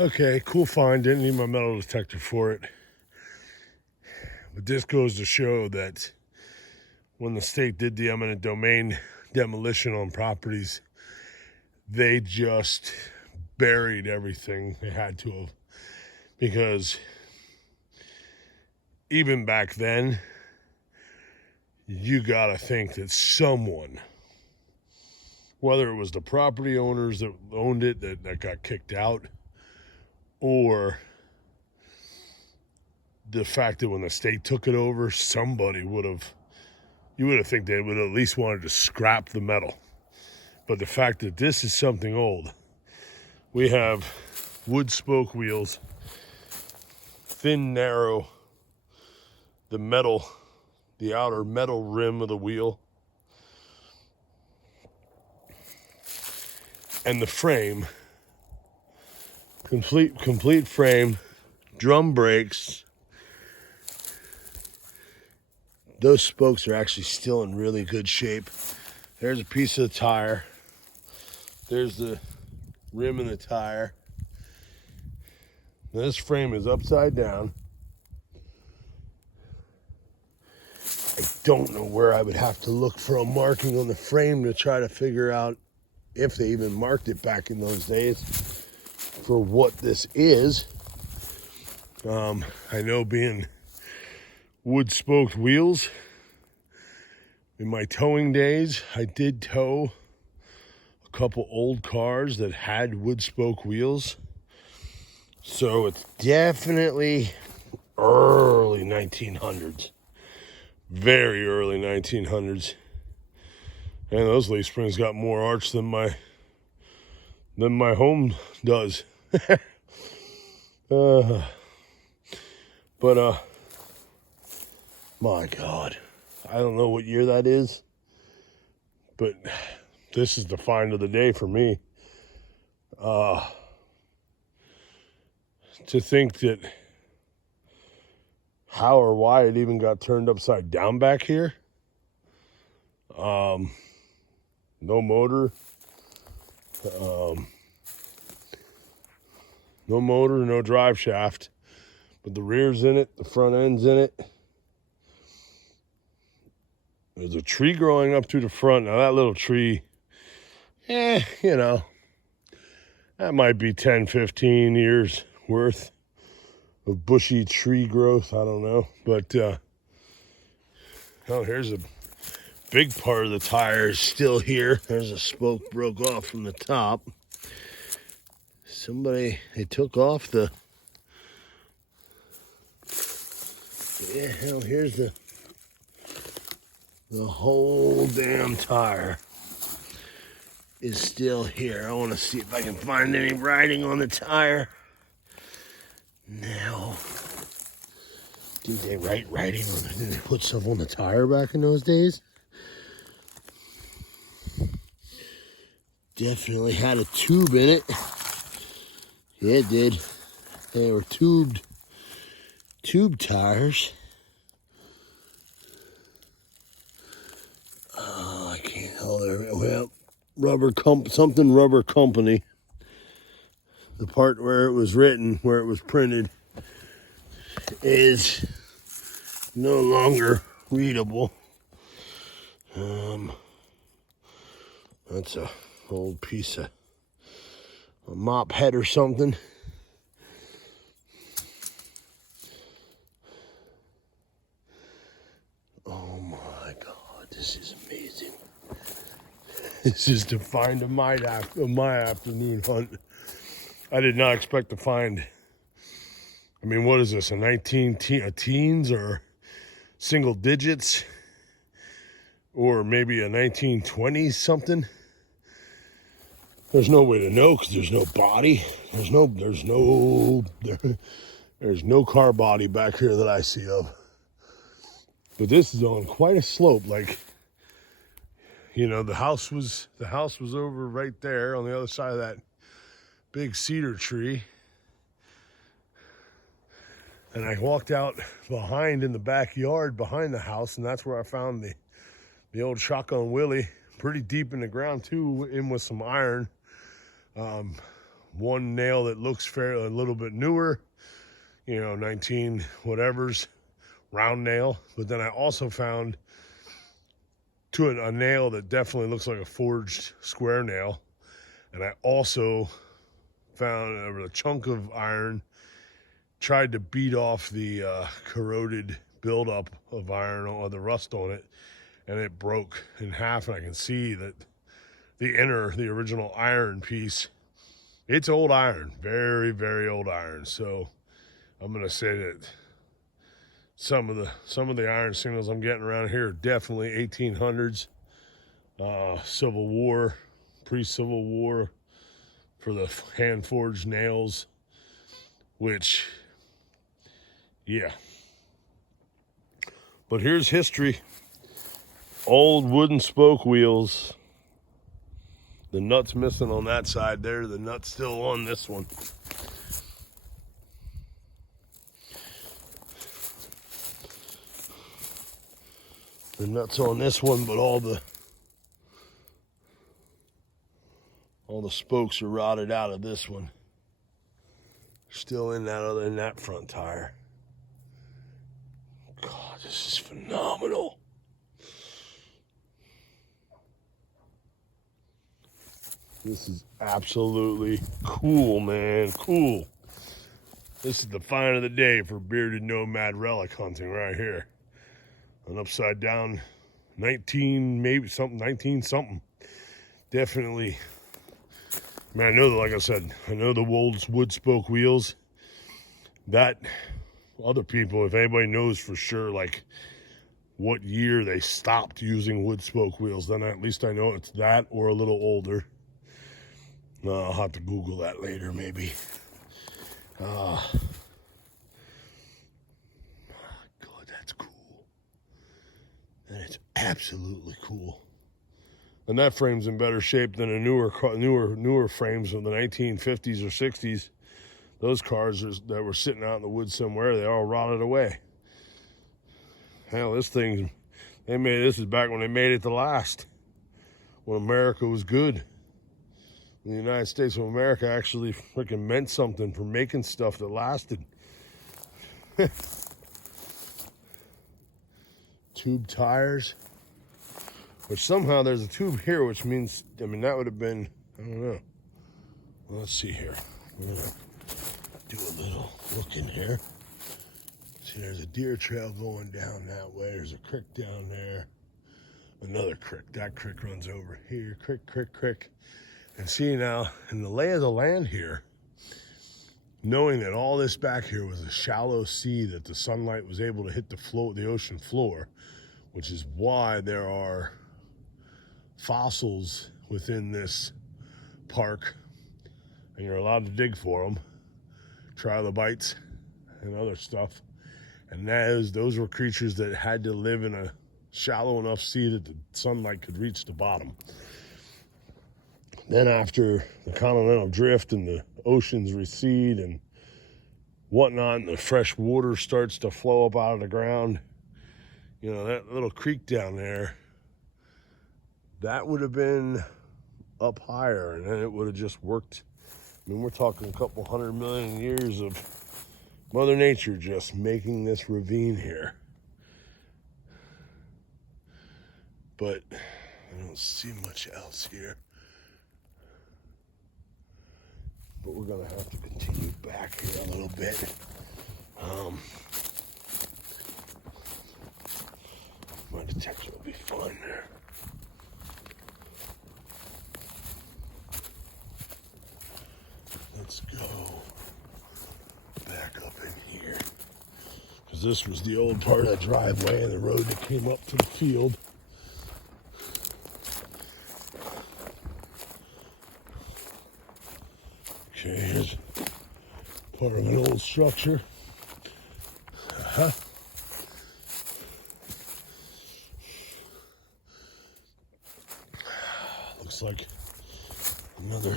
Okay, cool find. Didn't need my metal detector for it. But this goes to show that when the state did the eminent domain demolition on properties, they just buried everything they had to have. Because even back then, you gotta think that someone, whether it was the property owners that owned it that got kicked out, or the fact that when the state took it over, somebody would have, you would have think they would at least wanted to scrap the metal. But the fact that this is something old, we have wood spoke wheels, thin, narrow, the metal, the outer metal rim of the wheel, and the frame, complete frame, drum brakes. Those spokes are actually still in really good shape. There's a piece of the tire. There's the rim of the tire. Now this frame is upside down. I don't know where I would have to look for a marking on the frame to try to figure out if they even marked it back in those days for what this is. I know being wood spoked wheels, in my towing days, I did tow a couple old cars that had wood spoke wheels. So it's definitely early 1900s. Very early 1900s. And those leaf springs got more arch than my home does. But my God, I don't know what year that is, but this is the find of the day for me. To think that how or why it even got turned upside down back here. No motor. No motor, no drive shaft. But the rear's in it, the front end's in it. There's a tree growing up through the front. Now that little tree, that might be 10, 15 years worth of bushy tree growth. I don't know. But, here's a big part of the tire is still here. There's a spoke broke off from the top. They took off here's the whole damn tire is still here. I want to see if I can find any writing on the tire. No. Didn't they write writing on it? Didn't they put stuff on the tire back in those days? Definitely had a tube in it. Yeah, it did. They were tube tires. Oh, I can't tell there. Well, rubber company. The part where it was written, where it was printed, is no longer readable. That's a old piece of a mop head or something. Oh my God, this is amazing. This is the find of my afternoon hunt. I did not expect to find. I mean, what is this? A teens or single digits, or maybe a 1920s something? There's no way to know because there's no body. There's no car body back here that I see of. But this is on quite a slope. Like, the house was over right there on the other side of that big cedar tree. And I walked out behind in the backyard behind the house, and that's where I found the old shotgun Willie, pretty deep in the ground too, in with some iron. one nail that looks fairly a little bit newer, 19 whatevers, round nail. But then I also found a nail that definitely looks like a forged square nail. And I also found a chunk of iron, tried to beat off the corroded buildup of iron or the rust on it, and it broke in half. And I can see that the original iron piece, it's old iron, very, very old iron. So I'm going to say that some of the iron signals I'm getting around here are definitely 1800s, Civil War, pre-Civil War, for the hand-forged nails, which, yeah. But here's history. Old wooden spoke wheels. The nut's missing on that side there. The nut's still on this one. The nut's on this one, but all the spokes are rotted out of this one. Still in that front tire. God, this is phenomenal. This is absolutely cool, man. Cool. This is the find of the day for bearded nomad relic hunting right here. An upside down 19 something. Definitely. Man, I know that, like I said, I know the old wood spoke wheels. That, other people, if anybody knows for sure, like, what year they stopped using wood spoke wheels, then at least I know it's that or a little older. I'll have to Google that later, maybe. God, that's cool. And it's absolutely cool. And that frame's in better shape than a newer frames from the 1950s or 60s. Those cars that were sitting out in the woods somewhere, they all rotted away. Hell, this is back when they made it to last. When America was good. The United States of America actually freaking meant something for making stuff that lasted. Tube tires. Which somehow there's a tube here, which means, that would have been, I don't know. Well, let's see here. We're going to do a little look in here. See, there's a deer trail going down that way. There's a creek down there. Another creek. That creek runs over here. Creek. And see now, in the lay of the land here, knowing that all this back here was a shallow sea that the sunlight was able to hit the ocean floor, which is why there are fossils within this park, and you're allowed to dig for them, trilobites and other stuff. And those were creatures that had to live in a shallow enough sea that the sunlight could reach the bottom. Then after the continental drift and the oceans recede and whatnot, and the fresh water starts to flow up out of the ground, that little creek down there, that would have been up higher, and then it would have just worked. We're talking a couple 100 million years of Mother Nature just making this ravine here. But I don't see much else here. But we're gonna have to continue back here a little bit. My detector will be fine there. Let's go back up in here. Because this was the old part of the driveway and the road that came up to the field. Okay, here's part of an old structure. Looks like another,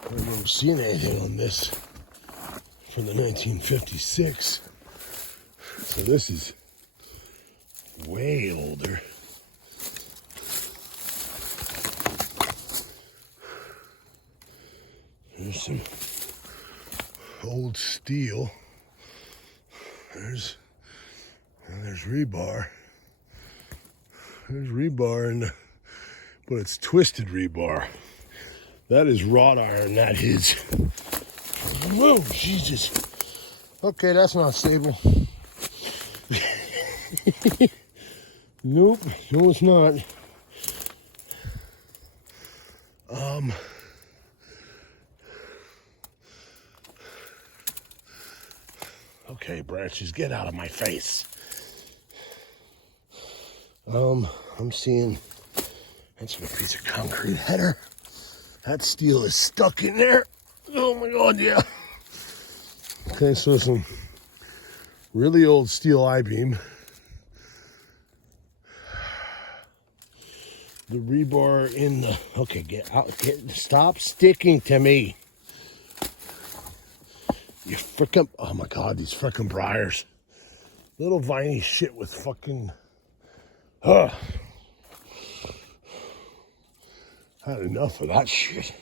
I don't remember seeing anything on this from the 1956. So this is way older. There's some old steel. There's rebar. There's rebar, but it's twisted rebar. That is wrought iron. That is. Whoa, Jesus. Okay, that's not stable. Nope, no, it's not. Okay, branches, get out of my face. I'm seeing that's a piece of concrete header. That steel is stuck in there. Oh my God, yeah. Okay, so some really old steel I-beam. The rebar in the, okay, get out, stop sticking to me. You frickin', oh my God, these frickin' briars. Little viney shit with fucking, had enough of that shit.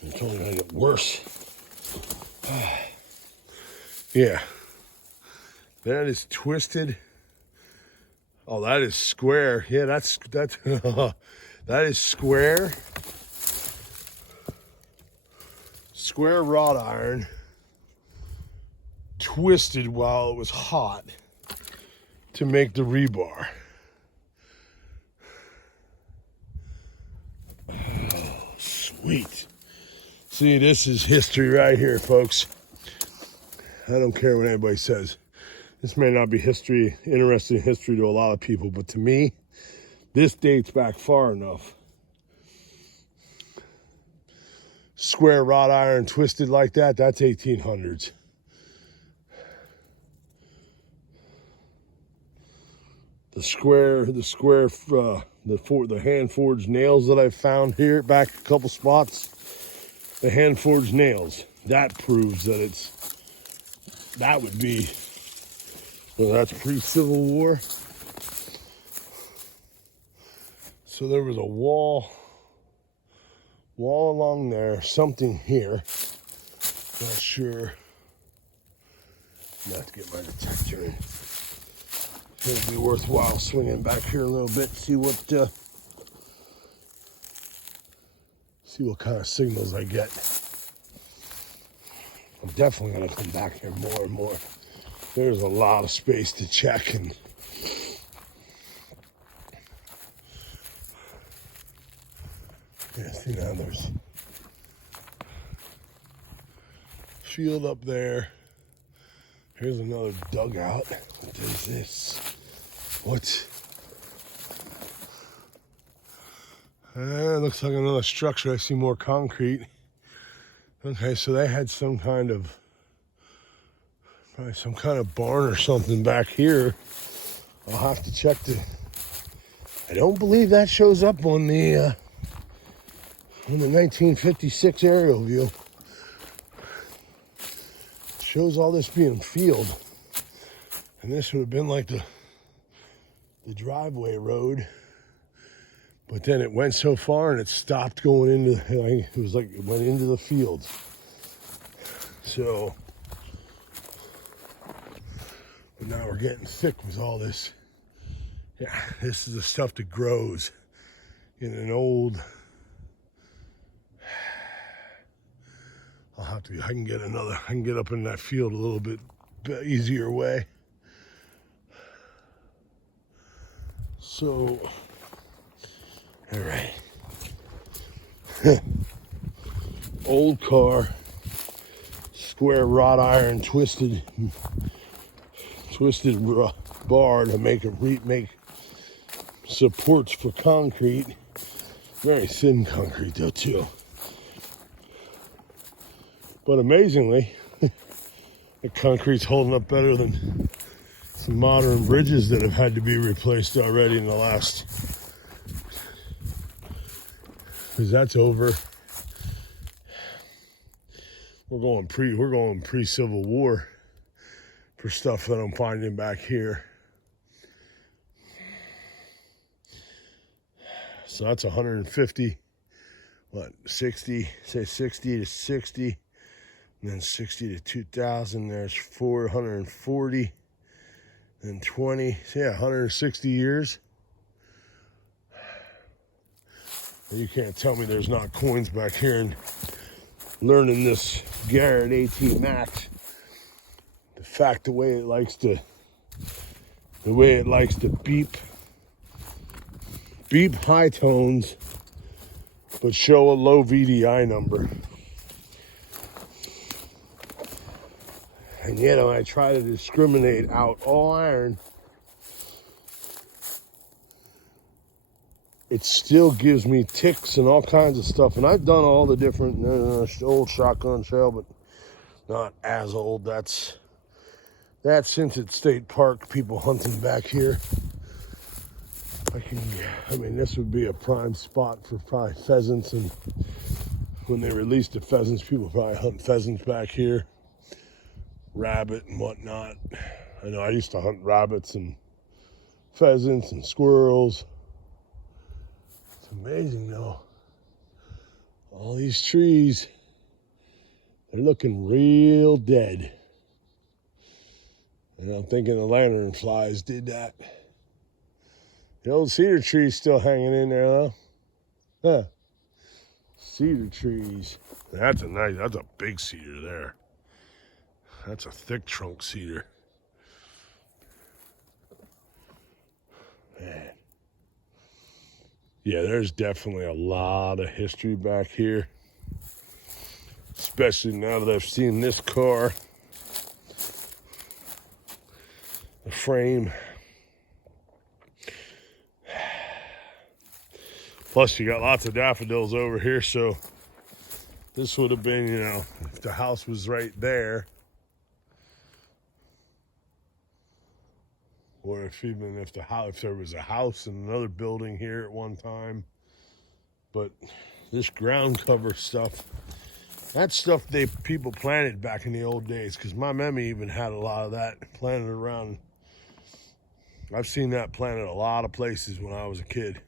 It's only gonna get worse. Yeah. That is twisted. Oh, that is square. Yeah, that's that is square. Square wrought iron. Twisted while it was hot to make the rebar. Oh, sweet. See, this is history right here, folks. I don't care what anybody says. This may not be history, interesting history to a lot of people, but to me, this dates back far enough. Square wrought iron twisted like that, that's 1800s. The hand forged nails that I found here back a couple spots, the hand forged nails, that proves that that would be, well, that's pre-Civil War. So there was a wall along there, something here, not sure. Not to get my detector in. It'd be worthwhile swinging back here a little bit, see what kind of signals I get. I'm definitely gonna come back here more and more. There's a lot of space to check, and yeah, see now there's field up there. Here's another dugout. What is this? What? Looks like another structure. I see more concrete. Okay, so they had probably some kind of barn or something back here. I'll have to check I don't believe that shows up on the 1956 aerial view. It shows all this being field. And this would have been like the driveway road. But then it went so far and it stopped going into, it was like it went into the fields. So, but now we're getting thick with all this. Yeah, this is the stuff that grows in an old, I can get up in that field a little bit easier way. So, all right. Old car, square wrought iron, twisted bar to make supports for concrete. Very thin concrete though too. But amazingly, the concrete's holding up better than some modern bridges that have had to be replaced already in the last, because that's over. We're going pre-Civil War for stuff that I'm finding back here. So that's 150 what, 60, say 60 to 60, and then 60 to 2000, there's 440, and 20, so yeah, 160 years. And you can't tell me there's not coins back here. And learning this Garrett AT Max, the fact, the way it likes to beep high tones, but show a low VDI number. And yet when I try to discriminate out all iron, it still gives me ticks and all kinds of stuff. And I've done all the different old shotgun shell, but not as old. That's since it's State Park, people hunting back here. I mean, this would be a prime spot for probably pheasants. And when they release the pheasants, people probably hunt pheasants back here, rabbit and whatnot. I know I used to hunt rabbits and pheasants and squirrels. It's amazing though. All these trees, they're looking real dead. And I'm thinking the lanternflies did that. The old cedar tree's still hanging in there though. Huh. Cedar trees. That's a big cedar there. That's a thick trunk cedar. Man. Yeah, there's definitely a lot of history back here. Especially now that I've seen this car. The frame. Plus, you got lots of daffodils over here, so this would have been, if the house was right there, or if there was a house and another building here at one time. But this ground cover stuff, that's stuff people planted back in the old days, because my mammy even had a lot of that planted around. I've seen that planted a lot of places when I was a kid.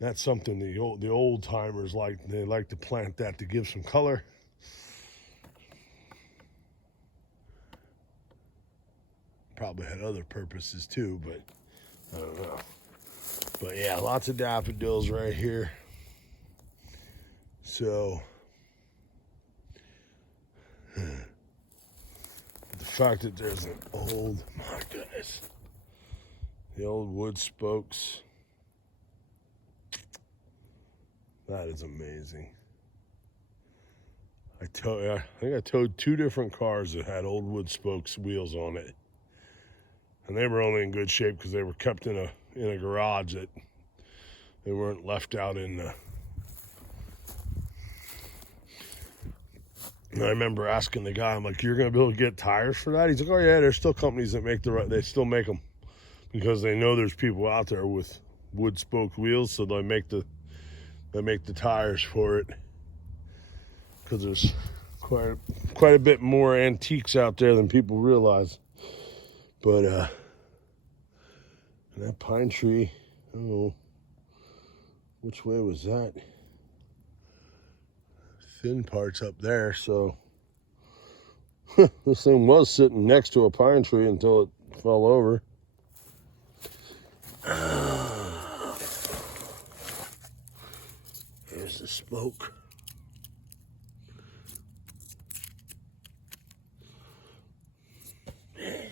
That's something the old timers they like to plant that to give some color. Probably had other purposes too, but I don't know. But yeah, lots of daffodils right here. So the fact that there's an old, my goodness, the old wood spokes. That is amazing. I think I towed 2 different cars that had old wood spokes wheels on it, and they were only in good shape because they were kept in a garage. That they weren't left out in the. And I remember asking the guy, I'm like, "You're gonna be able to get tires for that?" He's like, "Oh yeah, there's still companies that they still make them because they know there's people out there with wood spoke wheels, so they make the tires for it, because there's quite a bit more antiques out there than people realize." But that pine tree, I don't know which way was that. Thin parts up there, so this thing was sitting next to a pine tree until it fell over. Here's the spoke. Man.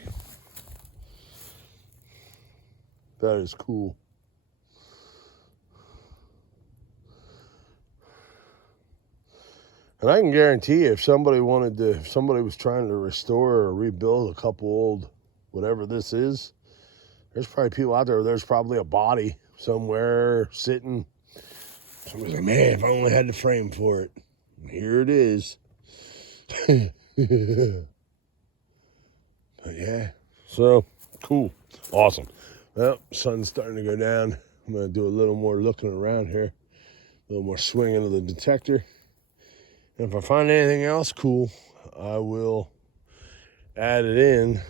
That is cool. And I can guarantee you, if somebody was trying to restore or rebuild a couple old, whatever this is, there's probably people out there, there's probably a body somewhere sitting. Somebody's like, "Man, if I only had the frame for it." And here it is. But yeah, so cool. Awesome. Well, sun's starting to go down. I'm going to do a little more looking around here, a little more swinging of the detector. And if I find anything else cool, I will add it in.